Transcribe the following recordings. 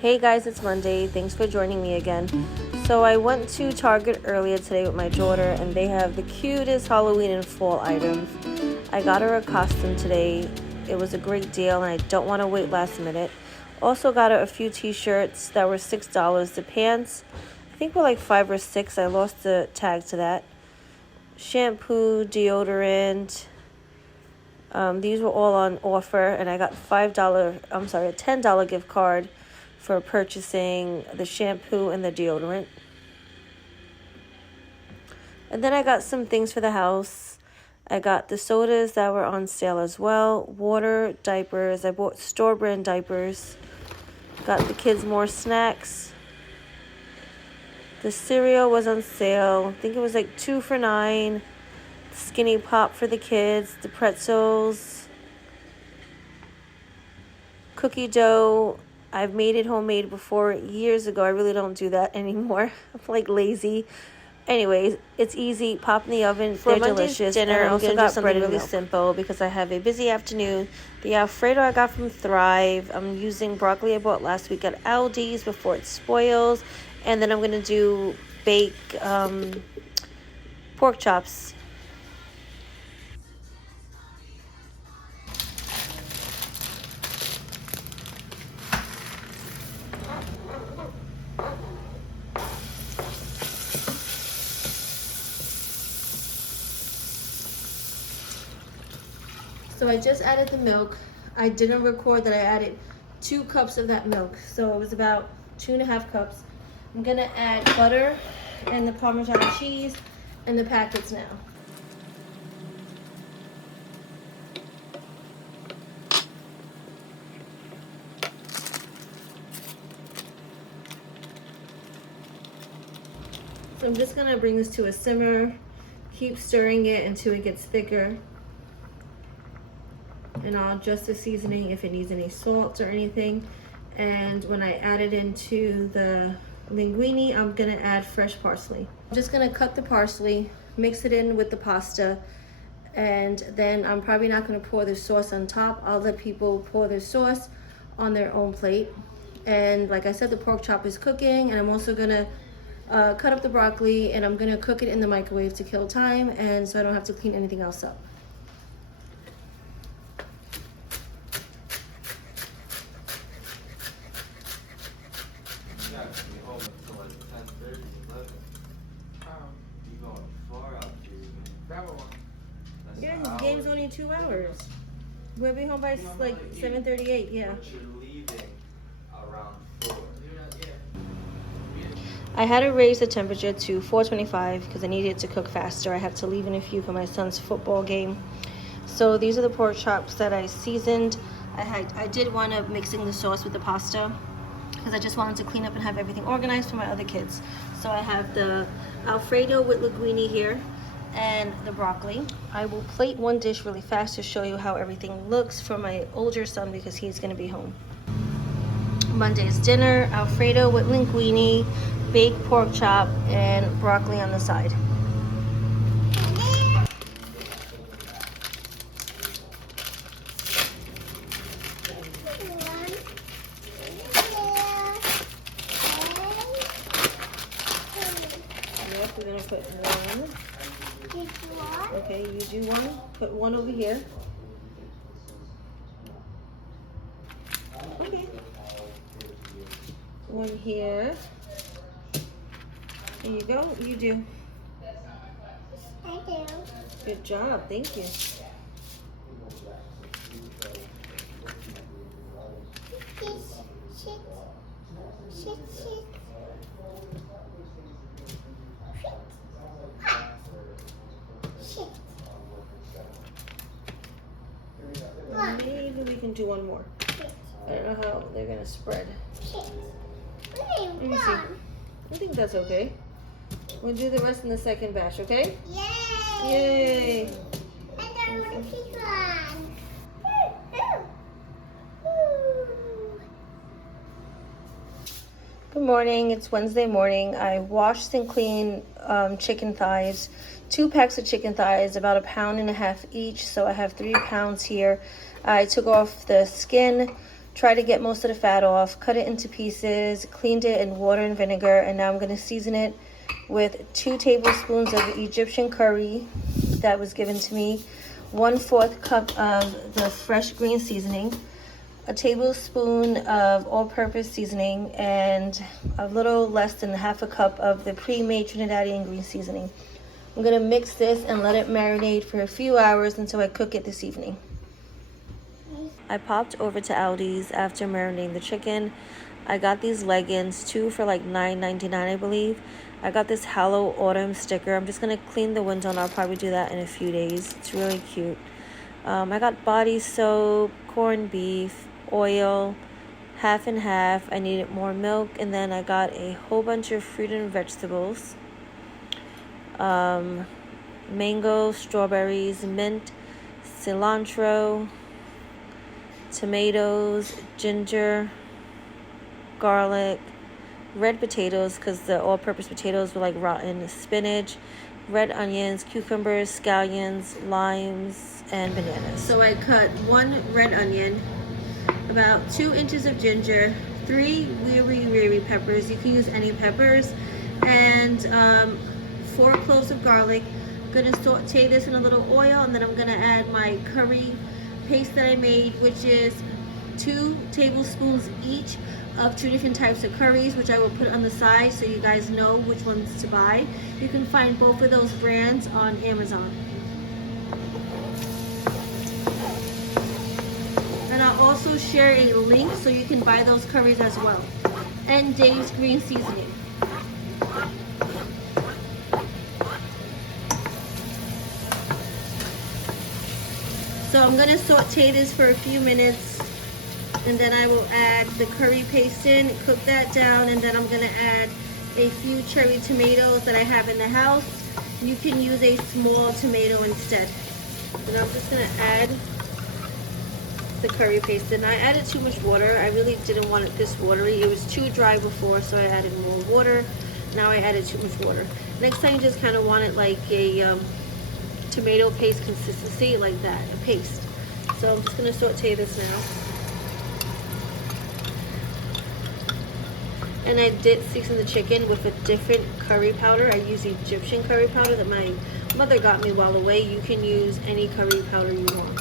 Hey guys, it's Monday. Thanks for joining me again. So I went to Target earlier today with my daughter and they have the cutest Halloween and fall items. I got her a costume today. It was a great deal and I don't want to wait last minute. Also got her a few t-shirts that were $6. The pants, I think were like $5 or $6. I lost the tag to that. Shampoo, deodorant. These were all on offer and I got a $10 gift card for purchasing the shampoo and the deodorant. And then I got some things for the house. I got the sodas that were on sale as well. Water, diapers. I bought store brand diapers. Got the kids more snacks. The cereal was on sale. I think it was like 2 for $9. The Skinny Pop for the kids. The pretzels. Cookie dough. I've made it homemade before years ago. I really don't do that anymore. I'm like lazy. Anyways, it's easy. Pop in the oven. They're delicious. Dinner, I'm also got bread really simple because I have a busy afternoon. The Alfredo I got from Thrive. I'm using broccoli I bought last week at Aldi's before it spoils. And then I'm going to do bake pork chops. So I just added the milk. I didn't record that I added 2 cups of that milk. So it was about 2.5 cups. I'm gonna add butter and the Parmesan cheese and the packets now. So I'm just gonna bring this to a simmer, keep stirring it until it gets thicker. And I'll adjust the seasoning if it needs any salt or anything. And when I add it into the linguine, I'm gonna add fresh parsley. I'm just gonna cut the parsley, mix it in with the pasta, and then I'm probably not gonna pour the sauce on top. I'll let people pour their sauce on their own plate. And like I said, the pork chop is cooking, and I'm also gonna cut up the broccoli, and I'm gonna cook it in the microwave to kill time, and so I don't have to clean anything else up. Yeah, his game's only 2 hours. We'll be home by like 7:38. Yeah. But you're leaving around 4. I had to raise the temperature to 425 because I needed it to cook faster. I have to leave in a few for my son's football game. So these are the pork chops that I seasoned. I did wind up mixing the sauce with the pasta because I just wanted to clean up and have everything organized for my other kids. So I have the Alfredo with linguine here and the broccoli. I will plate one dish really fast to show you how everything looks for my older son because he's going to be home. Monday's dinner, Alfredo with linguine, baked pork chop, and broccoli on the side. Yep, we're gonna put one. Okay, you do one. Put one over here. Okay. One here. There you go. You do. I do. Good job. Thank you. Maybe we can do one more. I don't know how they're gonna spread. Let me see. I think that's okay. We'll do the rest in the second batch, okay? Yay! Yay! And I want to pick one. Good morning. It's Wednesday morning. I washed and cleaned chicken thighs. 2 packs of chicken thighs, about 1.5 pounds each. So I have 3 pounds here. I took off the skin, Try to get most of the fat off, cut it into pieces, cleaned it in water and vinegar, and now I'm going to season it with 2 tablespoons of Egyptian curry that was given to me, 1/4 cup of the fresh green seasoning, a tablespoon of all-purpose seasoning, and a little less than half a cup of the pre-made Trinidadian green seasoning. I'm going to mix this and let it marinate for a few hours until I cook it this evening. I popped over to Aldi's after marinating the chicken. I got these leggings, 2 for like $9.99, I believe. I got this Hello Autumn sticker. I'm just going to clean the window, and I'll probably do that in a few days. It's really cute. I got body soap, corned beef, oil, half and half. I needed more milk, and then I got a whole bunch of fruit and vegetables. Mango, strawberries, mint, cilantro, tomatoes, ginger, garlic, red potatoes because the all-purpose potatoes were like rotten, spinach, red onions, cucumbers, scallions, limes, and bananas. So I cut 1 red onion, about 2 inches of ginger, 3 weary peppers. You can use any peppers, and 4 cloves of garlic. I'm gonna saute this in a little oil, and then I'm gonna add my curry paste that I made, which is 2 tablespoons each of 2 different types of curries, which I will put on the side so you guys know which ones to buy. You can find both of those brands on Amazon. And I'll also share a link so you can buy those curries as well. And Dave's green seasoning. So I'm gonna saute this for a few minutes, and then I will add the curry paste in, cook that down, and then I'm gonna add a few cherry tomatoes that I have in the house. You can use a small tomato instead. And I'm just gonna add the curry paste in. I added too much water. I really didn't want it this watery. It was too dry before, so I added more water. Now I added too much water. Next time you just kind of want it like a tomato paste consistency, like that, a paste. So I'm just going to saute this now. And I did season the chicken with a different curry powder. I use Egyptian curry powder that my mother got me while away. You can use any curry powder you want.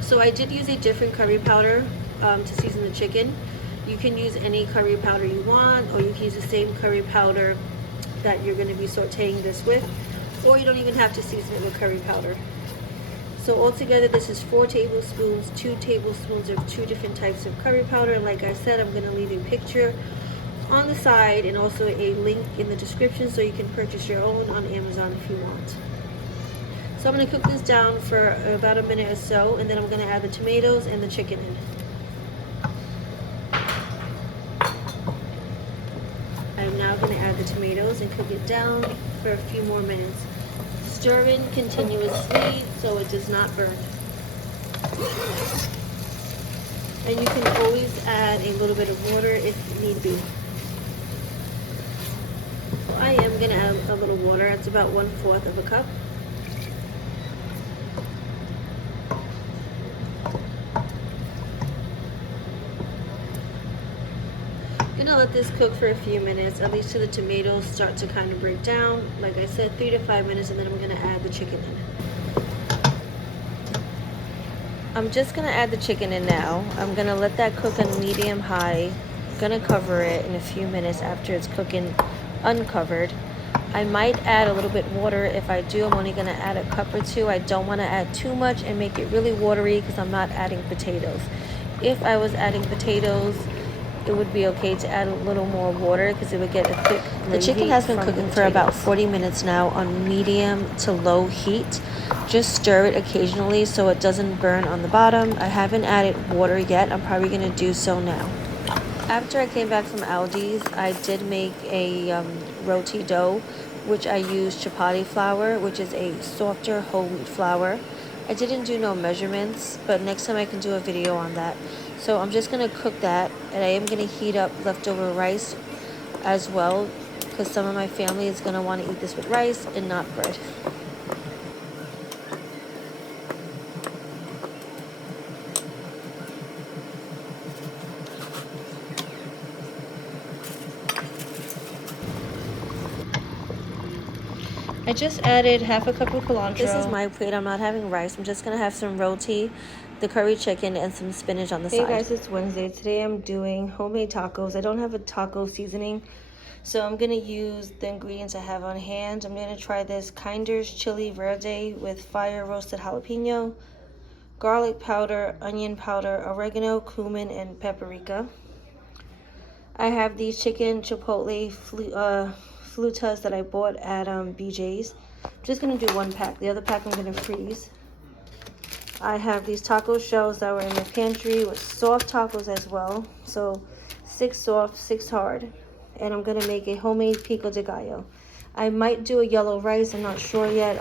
So I did use a different curry powder to season the chicken. You can use any curry powder you want, or you can use the same curry powder that you're going to be sauteing this with, or you don't even have to season it with curry powder. So altogether this is 4 tablespoons, 2 tablespoons of 2 different types of curry powder. And like I said, I'm going to leave a picture on the side and also a link in the description so you can purchase your own on Amazon if you want. So I'm going to cook this down for about a minute or so, and then I'm going to add the tomatoes and the chicken in. I'm now going to add the tomatoes and cook it down for a few more minutes. Stir in continuously so it does not burn. And you can always add a little bit of water if need be. I am going to add a little water. It's about 1/4 of a cup. I'm gonna let this cook for a few minutes, at least till the tomatoes start to kind of break down. Like I said, 3 to 5 minutes, and then I'm gonna add the chicken in. I'm just gonna add the chicken in now. I'm gonna let that cook on medium high. I'm gonna cover it in a few minutes after it's cooking uncovered. I might add a little bit water. If I do, I'm only gonna add a cup or 2. I don't wanna add too much and make it really watery because I'm not adding potatoes. If I was adding potatoes, it would be okay to add a little more water because it would get a thick gravy. The chicken has been cooking for about 40 minutes now on medium to low heat. Just stir it occasionally so it doesn't burn on the bottom. I haven't added water yet. I'm probably going to do so now. After I came back from Aldi's, I did make a roti dough, which I used chapati flour, which is a softer whole wheat flour. I didn't do no measurements, but next time I can do a video on that. So I'm just going to cook that, and I am going to heat up leftover rice as well because some of my family is going to want to eat this with rice and not bread. I just added half a cup of cilantro. This is my plate. I'm not having rice. I'm just going to have some roti, the curry chicken, and some spinach on the side. Hey guys, it's Wednesday. Today I'm doing homemade tacos. I don't have a taco seasoning, so I'm going to use the ingredients I have on hand. I'm going to try this Kinder's Chili Verde with fire roasted jalapeno, garlic powder, onion powder, oregano, cumin, and paprika. I have these chicken chipotle flutas that I bought at BJ's. I'm just going to do one pack. The other pack I'm going to freeze. I have these taco shells that were in my pantry with soft tacos as well. So 6 soft, 6 hard. And I'm going to make a homemade pico de gallo. I might do a yellow rice. I'm not sure yet.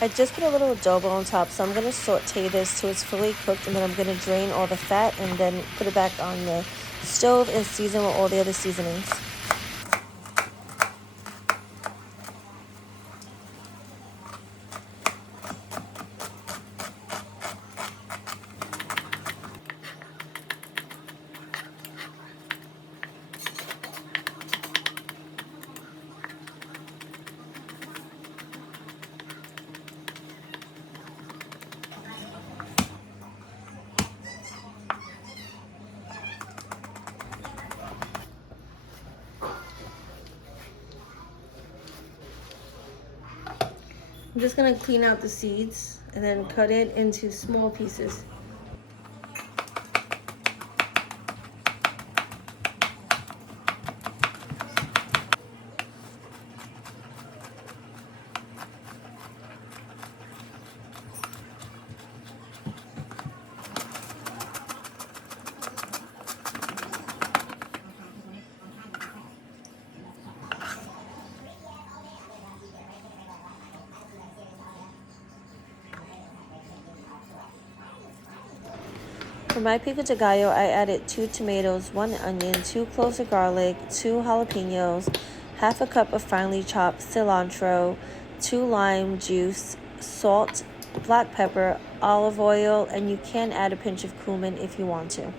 I just put a little adobo on top, so I'm going to saute this till it's fully cooked, and then I'm going to drain all the fat and then put it back on the stove and season with all the other seasonings. I'm just going to clean out the seeds and then cut it into small pieces. For my pico de gallo, I added 2 tomatoes, 1 onion, 2 cloves of garlic, 2 jalapenos, half a cup of finely chopped cilantro, 2 lime juice, salt, black pepper, olive oil, and you can add a pinch of cumin if you want to.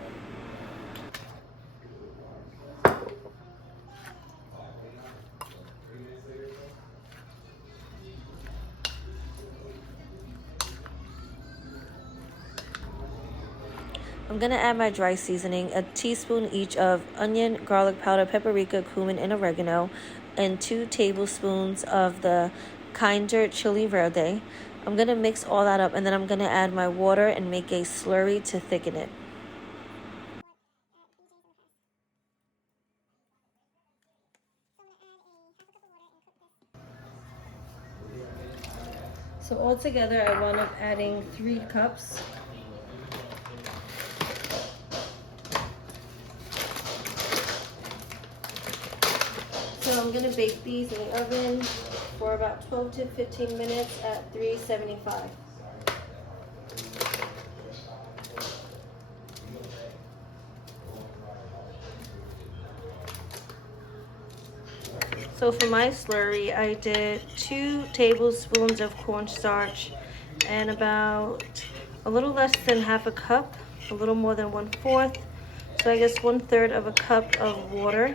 I'm going to add my dry seasoning, a teaspoon each of onion, garlic powder, paprika, cumin, and oregano, and 2 tablespoons of the Kinder Chili Verde. I'm going to mix all that up, and then I'm going to add my water and make a slurry to thicken it. So altogether, I wound up adding 3 cups. So I'm going to bake these in the oven for about 12 to 15 minutes at 375. So for my slurry, I did 2 tablespoons of cornstarch and about a little less than half a cup, a little more than 1/4. So I guess 1/3 of a cup of water.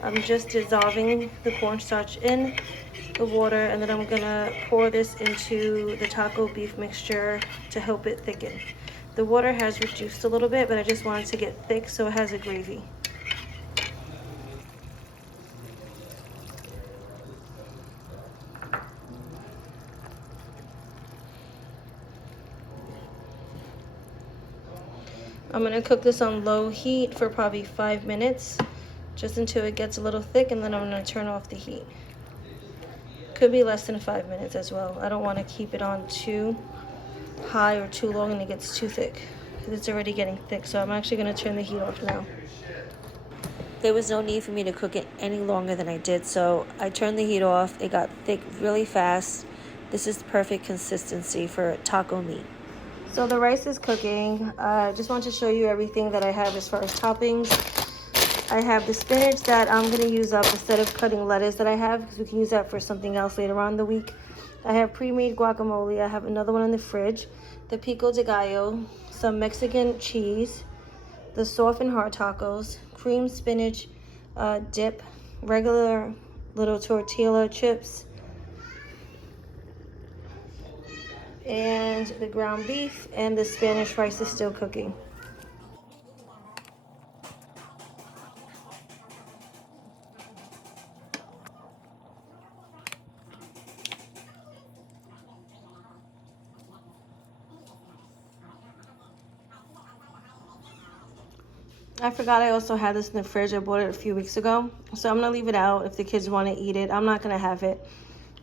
I'm just dissolving the cornstarch in the water, and then I'm gonna pour this into the taco beef mixture to help it thicken. The water has reduced a little bit, but I just wanted to get thick so it has a gravy. I'm gonna cook this on low heat for probably 5 minutes, just until it gets a little thick, and then I'm gonna turn off the heat. Could be less than 5 minutes as well. I don't want to keep it on too high or too long and it gets too thick, because it's already getting thick. So I'm actually going to turn the heat off now. There was no need for me to cook it any longer than I did, so I turned the heat off. It got thick really fast. This is the perfect consistency for taco meat. So the rice is cooking. I just want to show you everything that I have as far as toppings. I have the spinach that I'm going to use up instead of cutting lettuce that I have, because we can use that for something else later on in the week. I have pre-made guacamole. I have another one in the fridge. The pico de gallo, some Mexican cheese, the soft and hard tacos, cream spinach dip, regular little tortilla chips, And the ground beef and the Spanish rice is still cooking. I forgot I also had this in the fridge. I bought it a few weeks ago. So I'm going to leave it out if the kids want to eat it. I'm not going to have it.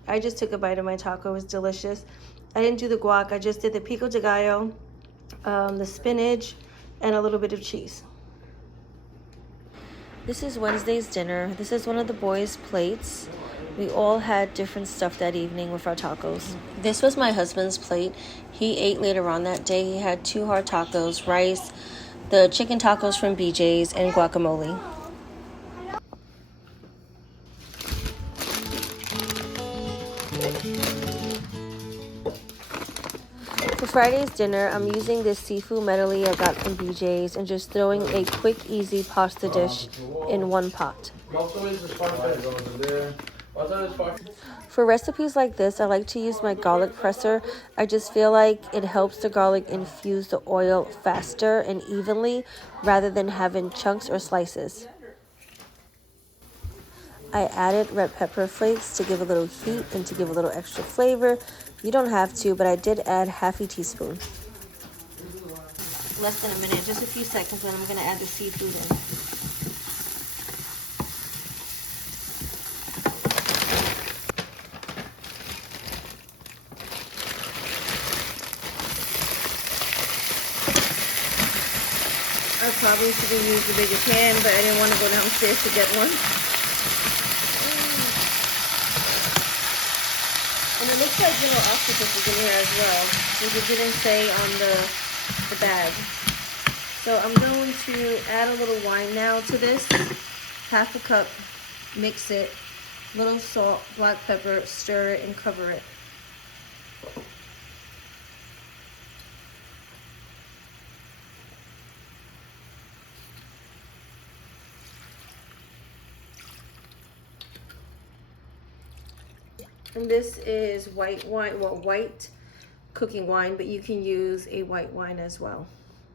I just took a bite of my taco. It was delicious. I didn't do the guac. I just did the pico de gallo, the spinach, and a little bit of cheese. This is Wednesday's dinner. This is one of the boys' plates. We all had different stuff that evening with our tacos. This was my husband's plate. He ate later on that day. He had 2 hard tacos, rice, the chicken tacos from BJ's, and guacamole. For Friday's dinner, I'm using this seafood medley I got from BJ's and just throwing a quick, easy pasta dish in one pot. For recipes like this, I like to use my garlic presser. I just feel like it helps the garlic infuse the oil faster and evenly rather than having chunks or slices. I added red pepper flakes to give a little heat and to give a little extra flavor. You don't have to, but I did add half a teaspoon. Less than a minute, just a few seconds, and I'm going to add the seafood in. I probably should have used a bigger pan, but I didn't want to go downstairs to get one. And it looks like little octopuses in here as well, which it didn't say on the bag. So I'm going to add a little wine now to this. Half a cup, mix it, little salt, black pepper, stir it, and cover it. And this is white wine, well, white cooking wine, but you can use a white wine as well,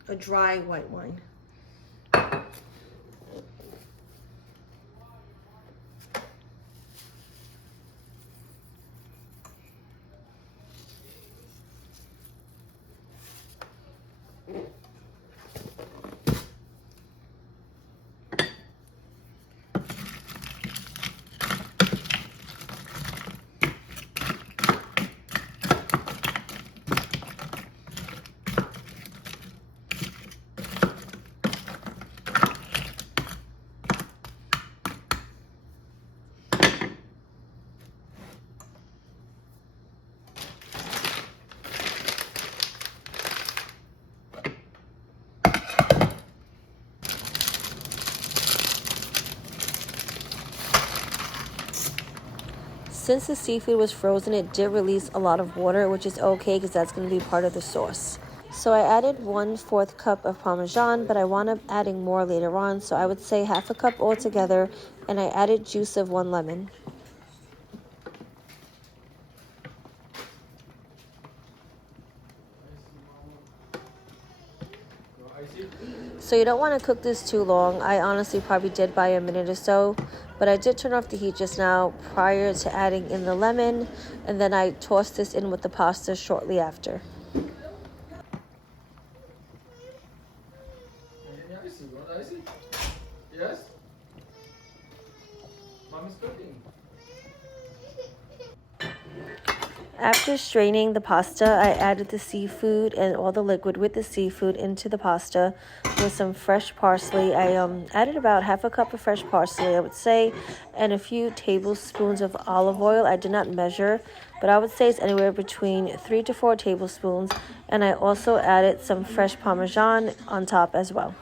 a dry white wine. Since the seafood was frozen, it did release a lot of water, which is okay because that's going to be part of the sauce. So I added 1/4 cup of Parmesan, but I wound up adding more later on, so I would say half a cup altogether, and I added juice of 1 lemon. So you don't want to cook this too long. I honestly probably did by a minute or so, but I did turn off the heat just now prior to adding in the lemon, and then I tossed this in with the pasta shortly after. Yes? Mommy's cooking. After straining the pasta, I added the seafood and all the liquid with the seafood into the pasta with some fresh parsley. I added about half a cup of fresh parsley, I would say, and a few tablespoons of olive oil. I did not measure, but I would say it's anywhere between 3 to 4 tablespoons. And I also added some fresh Parmesan on top as well.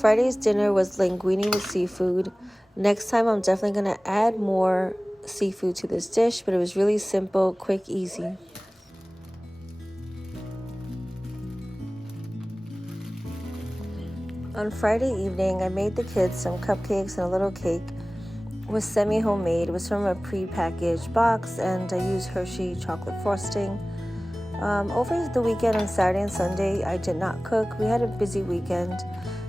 Friday's dinner was linguine with seafood. Next time I'm definitely going to add more seafood to this dish, but it was really simple, quick, easy. On Friday evening, I made the kids some cupcakes and a little cake. It was semi-homemade. It was from a pre-packaged box, and I used Hershey chocolate frosting. Over the weekend on Saturday and Sunday, I did not cook. We had a busy weekend,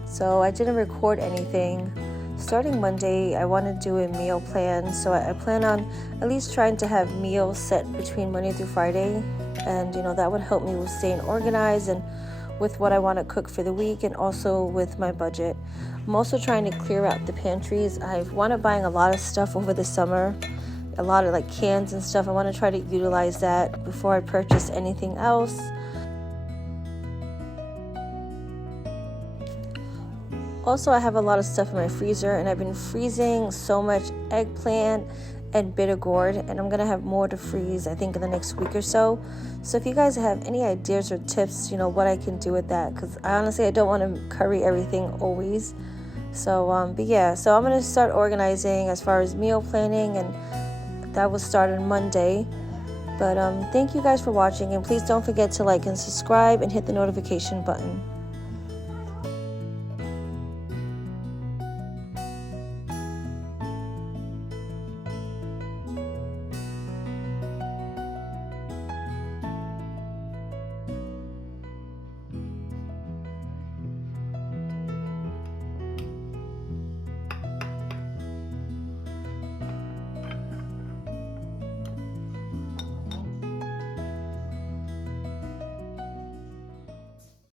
so I didn't record anything. Starting Monday, I want to do a meal plan, so I plan on at least trying to have meals set between Monday through Friday, and that would help me with staying organized and with what I want to cook for the week, and also with my budget. I'm also trying to clear out the pantries. I've wound up buying a lot of stuff over the summer, a lot of cans and stuff. I want to try to utilize that before I purchase anything else. Also, I have a lot of stuff in my freezer, and I've been freezing so much eggplant and bitter gourd, and I'm gonna have more to freeze I think in the next week or so. So if you guys have any ideas or tips, what I can do with that, because I don't want to curry everything always. So but yeah, so I'm gonna start organizing as far as meal planning, and that will start on Monday. But thank you guys for watching, and please don't forget to like and subscribe and hit the notification button.